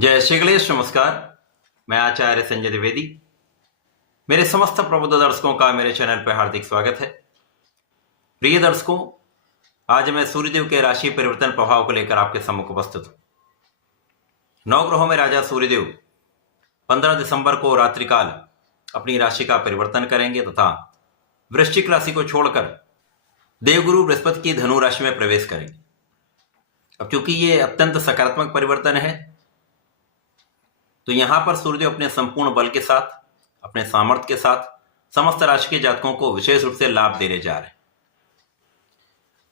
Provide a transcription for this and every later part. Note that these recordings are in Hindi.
जय श्री गणेश। नमस्कार। मैं आचार्य संजय द्विवेदी। मेरे समस्त प्रबुद्ध दर्शकों का मेरे चैनल पर हार्दिक स्वागत है। प्रिय दर्शकों, आज मैं सूर्यदेव के राशि परिवर्तन प्रभाव को लेकर आपके सम्मुख उपस्थित हूं। नवग्रहों में राजा सूर्यदेव 15 दिसंबर को रात्रिकाल अपनी राशि का परिवर्तन करेंगे तथा वृश्चिक राशि को छोड़कर देवगुरु बृहस्पति की धनु राशि में प्रवेश करेंगे। अब चूंकि ये अत्यंत सकारात्मक परिवर्तन है, तो यहां पर सूर्यदेव अपने संपूर्ण बल के साथ, अपने सामर्थ्य के साथ समस्त राशि के जातकों को विशेष रूप से लाभ देने जा रहे हैं।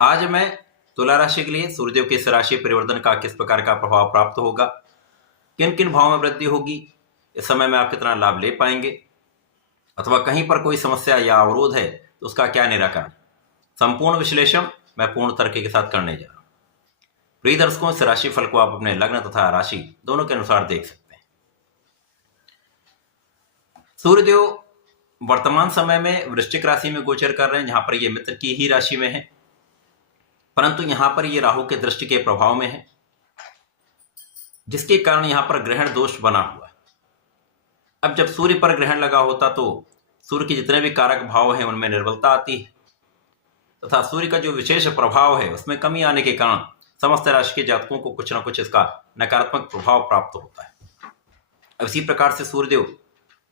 आज मैं तुला राशि के लिए सूर्यदेव के इस राशि परिवर्तन का किस प्रकार का प्रभाव प्राप्त होगा, किन किन भावों में वृद्धि होगी, इस समय में आप कितना लाभ ले पाएंगे, अथवा कहीं पर कोई समस्या या अवरोध है तो उसका क्या निराकरण, संपूर्ण विश्लेषण मैं पूर्ण तर्क के साथ करने जा रहा हूं। प्रिय दर्शकों, इस राशि फल को आप अपने लग्न तथा राशि दोनों के अनुसार देख सकते हैं। सूर्यदेव वर्तमान समय में वृश्चिक राशि में गोचर कर रहे हैं, जहां पर ये मित्र की ही राशि में है, परंतु यहां पर ये राहु के दृष्टि के प्रभाव में है, जिसके कारण यहां पर ग्रहण दोष बना हुआ है। अब जब सूर्य पर ग्रहण लगा होता तो सूर्य के जितने भी कारक भाव हैं उनमें निर्बलता आती है तथा सूर्य का जो विशेष प्रभाव है उसमें कमी आने के कारण समस्त राशि के जातकों को कुछ न कुछ इसका नकारात्मक प्रभाव प्राप्त होता है। अब इसी प्रकार से सूर्यदेव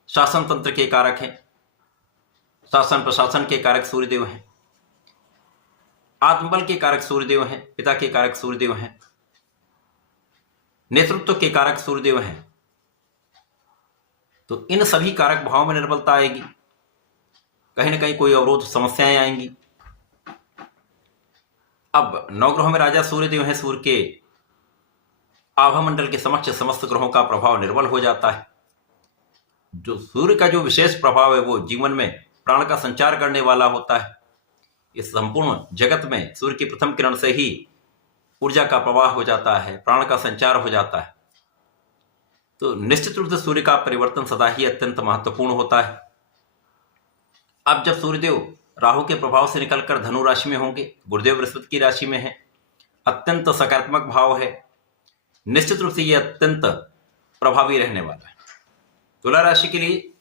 शासन तंत्र के कारक हैं, शासन प्रशासन के कारक सूर्यदेव हैं, आत्मबल के कारक सूर्यदेव हैं, पिता के कारक सूर्यदेव हैं, नेतृत्व के कारक सूर्यदेव हैं। तो इन सभी कारक भाव में निर्बलता आएगी, कहीं ना कहीं कोई अवरोध समस्याएं आएंगी। अब नवग्रहों में राजा सूर्यदेव हैं, सूर्य के आभामंडल के समक्ष समस्त ग्रहों का प्रभाव निर्बल हो जाता है। जो सूर्य का जो विशेष प्रभाव है वो जीवन में प्राण का संचार करने वाला होता है। इस संपूर्ण जगत में सूर्य की प्रथम किरण से ही ऊर्जा का प्रवाह हो जाता है, प्राण का संचार हो जाता है। तो निश्चित रूप से सूर्य का परिवर्तन सदा ही अत्यंत महत्वपूर्ण होता है। अब जब सूर्यदेव राहु के प्रभाव से निकलकर धनु राशि में होंगे, गुरुदेव बृहस्पति की राशि में है, अत्यंत सकारात्मक भाव है, निश्चित रूप से यह अत्यंत प्रभावी रहने वाला है। तुला राशि के लिए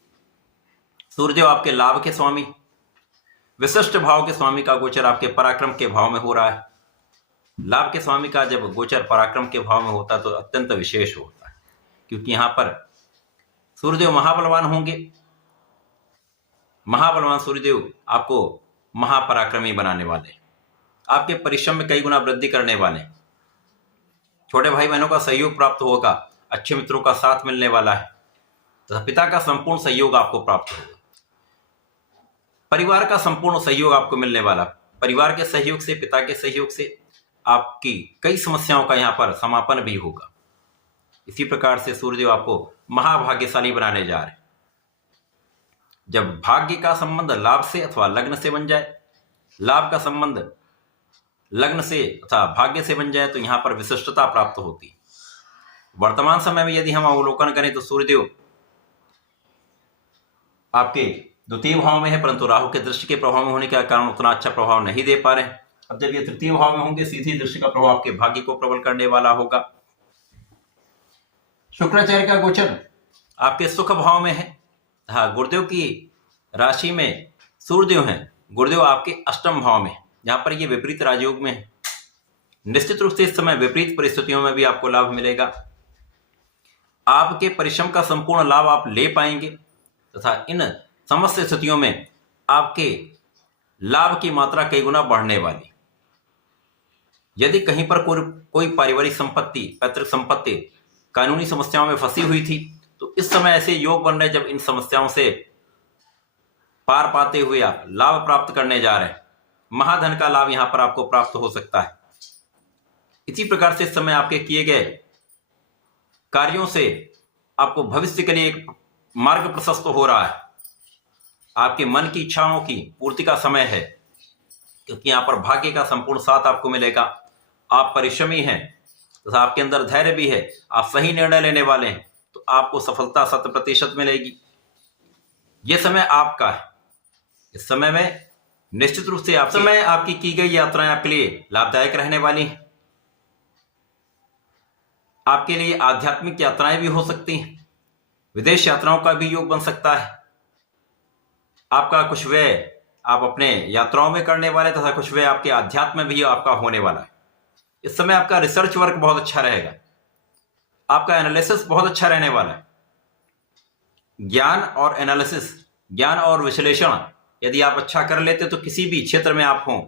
सूर्यदेव आपके लाभ के स्वामी, विशिष्ट भाव के स्वामी का गोचर आपके पराक्रम के भाव में हो रहा है। लाभ के स्वामी का जब गोचर पराक्रम के भाव में होता है तो अत्यंत विशेष होता है, क्योंकि यहां पर सूर्यदेव महाबलवान होंगे। महाबलवान सूर्यदेव आपको महापराक्रमी बनाने वाले, आपके परिश्रम में कई गुना वृद्धि करने वाले, छोटे भाई बहनों का सहयोग प्राप्त होगा, अच्छे मित्रों का साथ मिलने वाला है तथा पिता का संपूर्ण सहयोग आपको प्राप्त होगा। परिवार का संपूर्ण सहयोग आपको मिलने वाला, परिवार के सहयोग से, पिता के सहयोग से आपकी कई समस्याओं का यहां पर समापन भी होगा। इसी प्रकार से सूर्यदेव आपको महाभाग्यशाली बनाने जा रहे हैं। जब भाग्य का संबंध लाभ से अथवा लग्न से बन जाए, लाभ का संबंध लग्न से अथवा भाग्य से बन जाए, तो यहां पर विशिष्टता प्राप्त होती है। वर्तमान समय में यदि हम अवलोकन करें तो सूर्यदेव आपके द्वितीय भाव में है, परंतु राहु के दृष्टि के प्रभाव में होने के कारण उतना अच्छा प्रभाव नहीं दे पा रहे हैं। अब जब ये तृतीय भाव में होंगे, सीधी दृष्टि का प्रभाव आपके भाग्य को प्रबल करने वाला होगा। शुक्राचार्य का गोचर आपके सुख भाव में है। हाँ, गुरुदेव की राशि में सूर्यदेव हैं, गुरुदेव आपके अष्टम भाव में, जहां पर ये विपरीत राजयोग में है। निश्चित रूप से इस समय विपरीत परिस्थितियों में भी आपको लाभ मिलेगा। आपके परिश्रम का संपूर्ण लाभ आप ले पाएंगे तथा इन समस्त स्थितियों में आपके लाभ की मात्रा कई गुना बढ़ने वाली। यदि कहीं पर कोई पारिवारिक संपत्ति, पैतृक संपत्ति कानूनी समस्याओं में फंसी हुई थी, तो इस समय ऐसे योग बन रहे जब इन समस्याओं से पार पाते हुए आप लाभ प्राप्त करने जा रहे हैं। महाधन का लाभ यहां पर आपको प्राप्त हो सकता है। इसी प्रकार से इस समय आपके किए गए कार्यों से आपको भविष्य के लिए एक मार्ग प्रशस्त हो रहा है। आपके मन की इच्छाओं की पूर्ति का समय है, क्योंकि यहां पर भाग्य का संपूर्ण साथ आपको मिलेगा। आप परिश्रमी हैं तथा आपके अंदर धैर्य भी है, आप सही निर्णय लेने वाले हैं, तो आपको सफलता 100% मिलेगी। यह समय आपका है। इस समय में निश्चित रूप से आपकी की गई यात्राएं आपके लिए लाभदायक रहने वाली हैं। आपके लिए आध्यात्मिक यात्राएं भी हो सकती हैं, विदेश यात्राओं का भी योग बन सकता है। आपका कुछ व्यय आप अपने यात्राओं में करने वाले तथा कुछ व्यय आपके आध्यात्म में भी आपका होने वाला है। इस समय आपका रिसर्च वर्क बहुत अच्छा रहेगा, आपका एनालिसिस बहुत अच्छा रहने वाला है। ज्ञान और एनालिसिस, ज्ञान और विश्लेषण यदि आप अच्छा कर लेते तो किसी भी क्षेत्र में आप हों,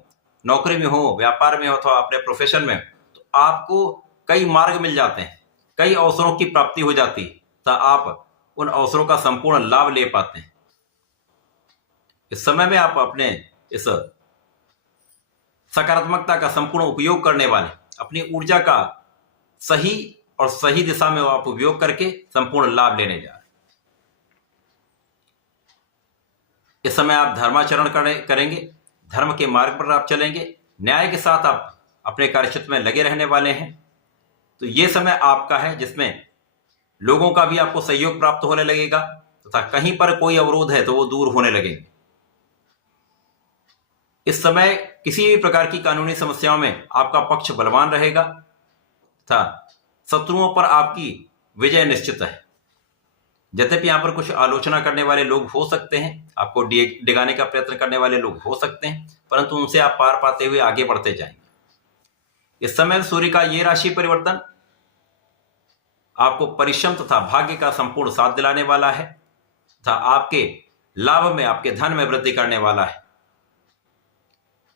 नौकरी में हो, व्यापार में हो अथवा अपने प्रोफेशन में, तो आपको कई मार्ग मिल जाते हैं, कई अवसरों की प्राप्ति हो जाती है, तो आप उन अवसरों का संपूर्ण लाभ ले पाते हैं। इस समय में आप अपने इस सकारात्मकता का संपूर्ण उपयोग करने वाले, अपनी ऊर्जा का सही और सही दिशा में आप उपयोग करके संपूर्ण लाभ लेने जा रहे हैं। इस समय आप धर्माचरण करेंगे, धर्म के मार्ग पर आप चलेंगे, न्याय के साथ आप अपने कार्यक्षेत्र में लगे रहने वाले हैं। तो ये समय आपका है जिसमें लोगों का भी आपको सहयोग प्राप्त होने लगेगा तथा कहीं पर कोई अवरोध है तो वो दूर होने लगेंगे। इस समय किसी भी प्रकार की कानूनी समस्याओं में आपका पक्ष बलवान रहेगा तथा शत्रुओं पर आपकी विजय निश्चित है। यद्यपि यहाँ पर कुछ आलोचना करने वाले लोग हो सकते हैं, आपको डिगाने का प्रयत्न करने वाले लोग हो सकते हैं, परंतु उनसे आप पार पाते हुए आगे बढ़ते जाएंगे। इस समय सूर्य का ये राशि परिवर्तन आपको परिश्रम तथा भाग्य का संपूर्ण साथ दिलाने वाला है तथा आपके लाभ में, आपके धन में वृद्धि करने वाला है।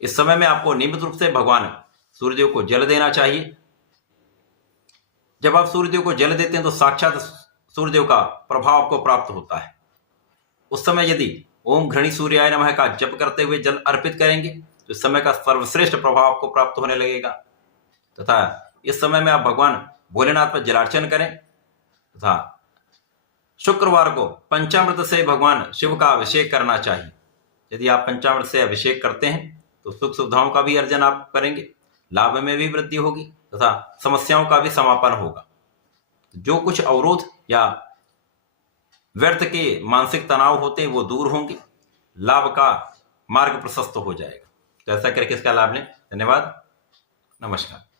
इस समय में आपको नियमित रूप से भगवान सूर्यदेव को जल देना चाहिए। जब आप सूर्यदेव को जल देते हैं तो साक्षात सूर्यदेव का प्रभाव आपको प्राप्त होता है। उस समय यदि ओम घृणी सूर्याय नमः का जप करते हुए जल अर्पित करेंगे तो इस समय का सर्वश्रेष्ठ प्रभाव आपको प्राप्त होने लगेगा तथा इस समय में आप भगवान भोलेनाथ पर जलार्चन करें तथा शुक्रवार को पंचामृत से भगवान शिव का अभिषेक करना चाहिए। यदि आप पंचामृत से अभिषेक करते हैं तो सुख सुविधाओं का भी अर्जन आप करेंगे, लाभ में भी वृद्धि होगी तथा समस्याओं का भी समापन होगा। जो कुछ अवरोध या व्यर्थ के मानसिक तनाव होते हैं वो दूर होंगे, लाभ का मार्ग प्रशस्त हो जाएगा। तो ऐसा करके इसका लाभ लें। धन्यवाद, नमस्कार।